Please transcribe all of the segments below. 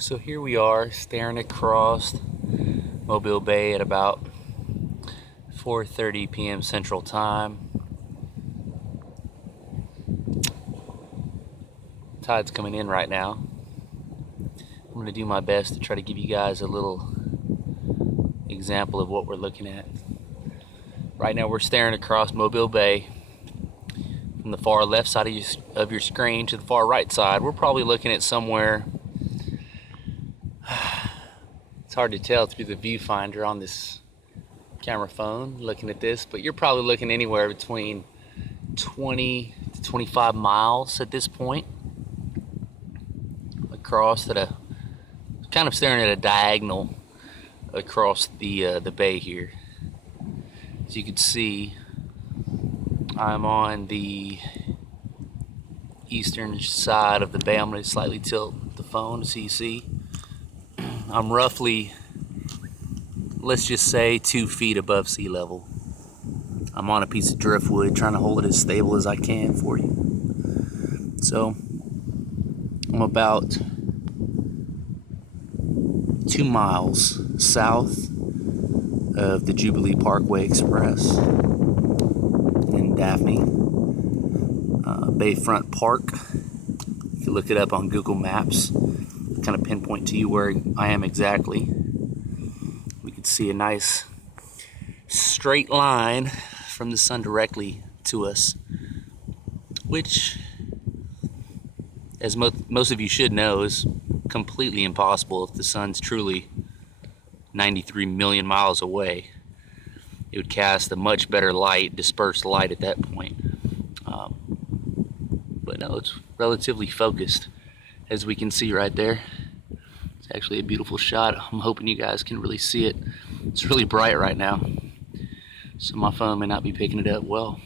So here we are staring across Mobile Bay at about 4:30 p.m. Central Time. Tide's coming in right now. I'm going to do my best to try to give you guys a little example of what we're looking at. Right now we're staring across Mobile Bay from the far left side of your screen to the far right side. We're probably looking at somewhere, it's hard to tell through the viewfinder on this camera phone looking at this, but you're probably looking anywhere between 20 to 25 miles at this point across kind of staring at a diagonal across the bay here. As you can see, I'm on the eastern side of the bay. I'm going to slightly tilt the phone so you see. I'm roughly, let's just say, 2 feet above sea level. I'm on a piece of driftwood trying to hold it as stable as I can for you. So I'm about 2 miles south of the Jubilee Parkway Express in Daphne. Bayfront Park. If you look it up on Google Maps, kind of pinpoint to you where I am exactly. We can see a nice straight line from the sun directly to us, which, as most of you should know, is completely impossible if the sun's truly 93 million miles away. It would cast a much better light, dispersed light at that point. But no, it's relatively focused, as we can see right there. It's actually a beautiful shot. I'm hoping you guys can really see it. It's really bright right now, so my phone may not be picking it up well.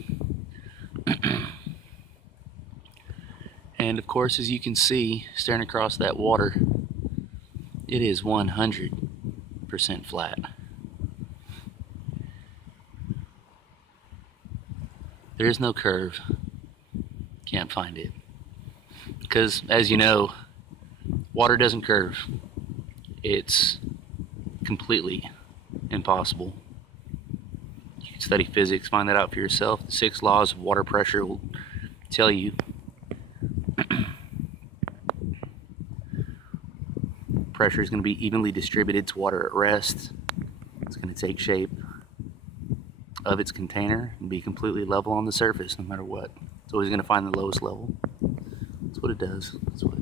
And of course, as you can see, staring across that water, it is 100% flat. There is no curve. Can't find it. Because, as you know, water doesn't curve. It's completely impossible. You can study physics, find that out for yourself. The 6 laws of water pressure will tell you pressure is going to be evenly distributed to water at rest. It's going to take shape of its container and be completely level on the surface no matter what. It's always going to find the lowest level. That's what it does. That's what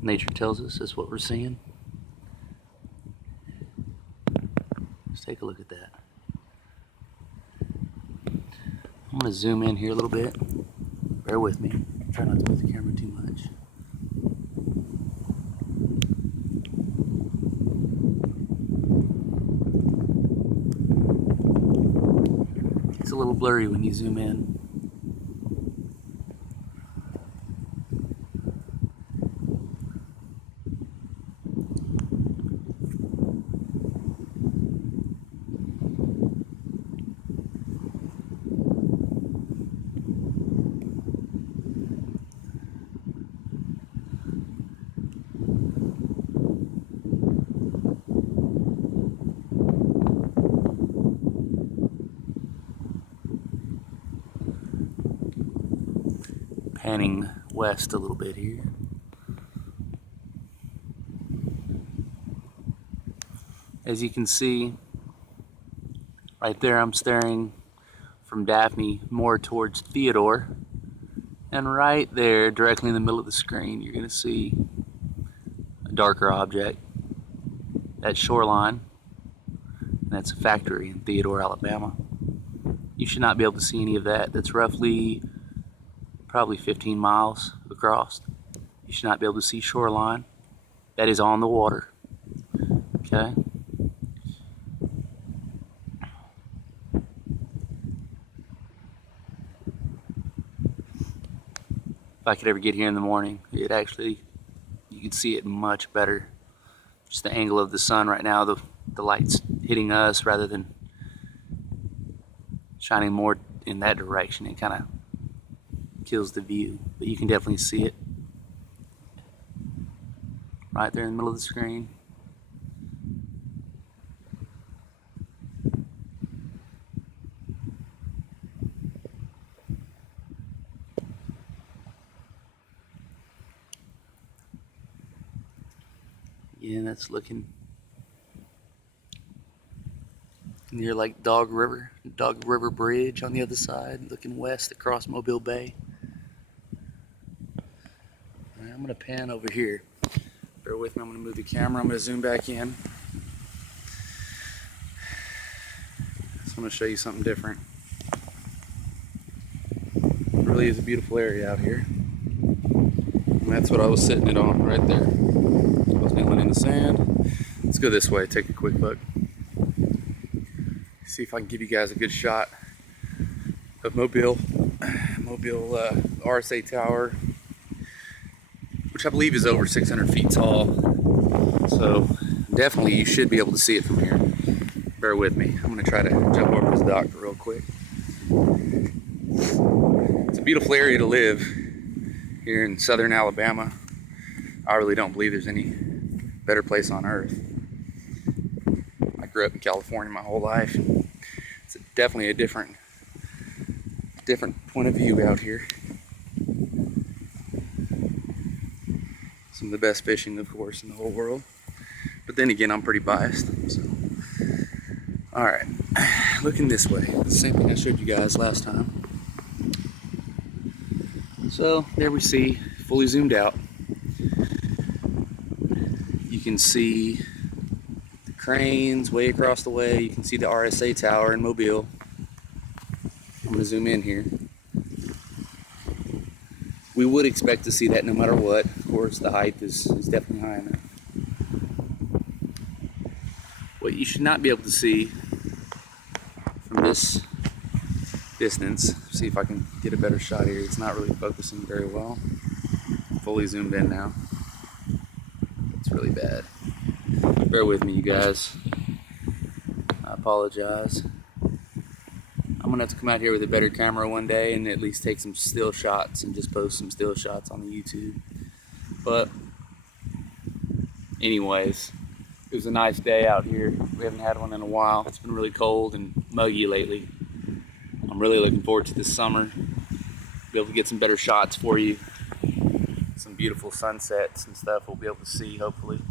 nature tells us. That's what we're seeing. Let's take a look at that. I'm going to zoom in here a little bit. Bear with me. Try not to move the camera too much. It's a little blurry when you zoom in. Panning west a little bit here. As you can see, right there I'm staring from Daphne more towards Theodore. And right there, directly in the middle of the screen, you're going to see a darker object. That's shoreline. And that's a factory in Theodore, Alabama. You should not be able to see any of that. That's roughly probably 15 miles across. You should not be able to see shoreline. That is on the water. Okay? If I could ever get here in the morning, you could see it much better. Just the angle of the sun right now, the light's hitting us rather than shining more in that direction. It kind of kills the view, but you can definitely see it right there in the middle of the screen. Yeah, that's looking near like Dog River Bridge on the other side, looking west across Mobile Bay. All right, I'm gonna pan over here. Bear with me, I'm gonna move the camera, I'm gonna zoom back in. Just wanna show you something different. It really is a beautiful area out here. And that's what I was sitting it on right there. I was kneeling in the sand. Let's go this way, take a quick look. See if I can give you guys a good shot of Mobile RSA Tower, which I believe is over 600 feet tall. So definitely you should be able to see it from here. Bear with me. I'm gonna try to jump over this dock real quick. It's a beautiful area to live here in southern Alabama. I really don't believe there's any better place on earth. I grew up in California my whole life. It's definitely a different point of view out here. Some of the best fishing, of course, in the whole world. But then again, I'm pretty biased. So. All right, looking this way. The same thing I showed you guys last time. So there we see, fully zoomed out. You can see the cranes way across the way. You can see the RSA Tower in Mobile. I'm gonna zoom in here. We would expect to see that no matter what. Of course, the height is definitely high enough. What you should not be able to see from this distance, see if I can get a better shot here. It's not really focusing very well. Fully zoomed in now. It's really bad. Bear with me, you guys. I apologize. I'm gonna have to come out here with a better camera one day and at least take some still shots and just post some still shots on the YouTube. But anyways, it was a nice day out here. We haven't had one in a while. It's been really cold and muggy lately. I'm really looking forward to this summer. Be able to get some better shots for you. Some beautiful sunsets and stuff we'll be able to see, hopefully.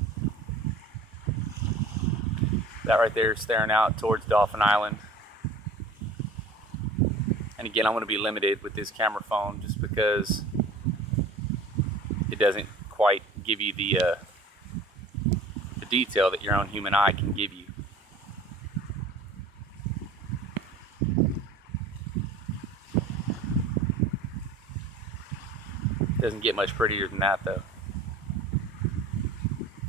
That right there is staring out towards Dauphin Island. And again, I'm going to be limited with this camera phone just because it doesn't quite give you the detail that your own human eye can give you. It doesn't get much prettier than that though.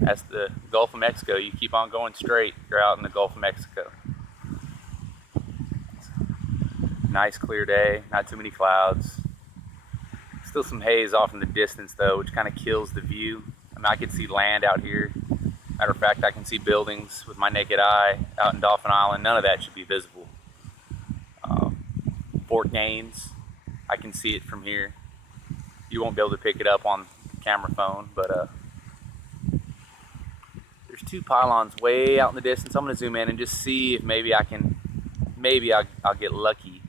That's the Gulf of Mexico. You keep on going straight, you're out in the Gulf of Mexico. Nice clear day, not too many clouds. Still some haze off in the distance though, which kind of kills the view. I mean, I can see land out here. Matter of fact, I can see buildings with my naked eye out in Dauphin Island. None of that should be visible. Fort Gaines, I can see it from here. You won't be able to pick it up on the camera phone, but there's two pylons way out in the distance. I'm gonna zoom in and just see if maybe I can, I'll get lucky.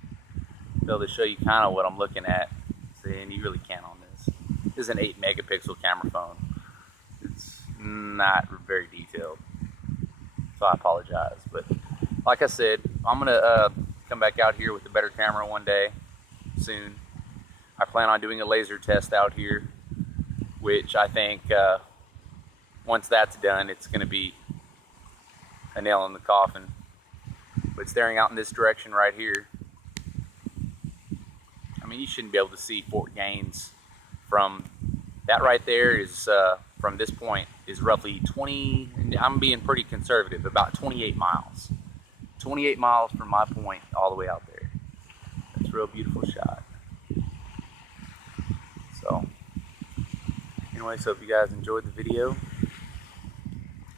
Be able to show you kind of what I'm looking at. See, and you really can't on this. This is an 8 megapixel camera phone. It's not very detailed, so I apologize. But like I said, I'm gonna come back out here with a better camera one day soon. I plan on doing a laser test out here, which I think once that's done, it's gonna be a nail in the coffin. But staring out in this direction right here, I mean, you shouldn't be able to see Fort Gaines from that right there. Is from this point is roughly 20, I'm being pretty conservative, about 28 miles. 28 miles from my point all the way out there. That's a real beautiful shot. So anyway, so if you guys enjoyed the video,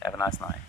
have a nice night.